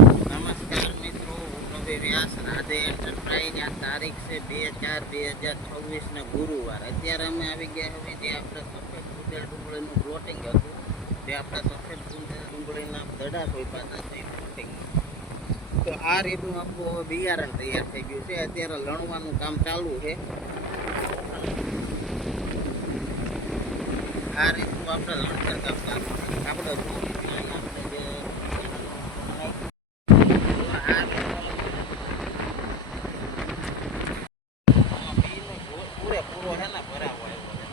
નમસ્કાર મિત્રો, હું રવિ વ્યાસ. રાધે એન્ટરપ્રાઇઝ. આ તારીખ છે 2/4/2026 ને ગુરુવાર. અત્યારે અમે આવી ગયા હવે જે આપણે સફેદ ગુંદેલ ડુંગળીનું પ્લોટિંગ હતું, જે આપણે સફેદ ગુંદેલ ડુંગળીના દડા સોંપ્યા હતા તે પ્લોટિંગ. તો આ રીતનું આપણું હવે બિયારણ તૈયાર થઈ ગયું છે. અત્યારે લણવાનું કામ ચાલુ છે. આ રીતનું આપણે લણતર કામ ચાલુ છે. આપણે પૂરેપૂરો છે ને ભરાવો આવ્યો છે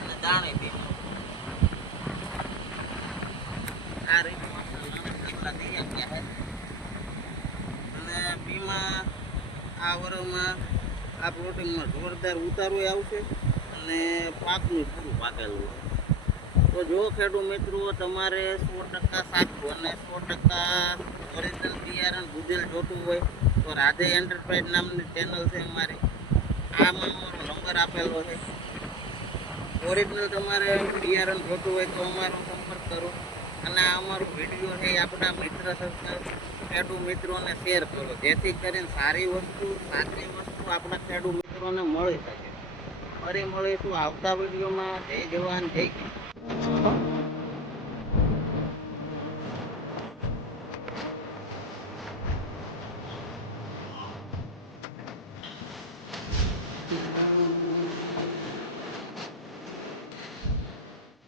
અને દાણે બી આ રીતનું આપણે તૈયાર ગયા છે. અને બીમાં આ વરમાં આ પ્લોટિંગમાં જોરદાર ઉતારો આવશે અને પાકનું પૂરું પાકેલું છે. તો જો ખેડૂત મિત્રો તમારે 100% સાચું અને 100% ઓરિજિનલ બિયારણ ગુંદેલ જોતું હોય તો રાધે એન્ટરપ્રાઇઝ નામની ચેનલ છે અમારી. આમાં અમારો નંબર આપેલો છે. ઓરિજિનલ તમારે બિયારણ જોતું હોય તો અમારો સંપર્ક કરો અને આ અમારો વિડીયો છે આપણા મિત્ર સર્કલ ખેડૂત મિત્રોને શેર કરો, જેથી કરીને સારી વસ્તુ સાચી વસ્તુ આપણા ખેડૂત મિત્રોને મળી શકે. ફરી મળીશું આવતા વિડીયોમાં. જય જવાન જય કિસાન.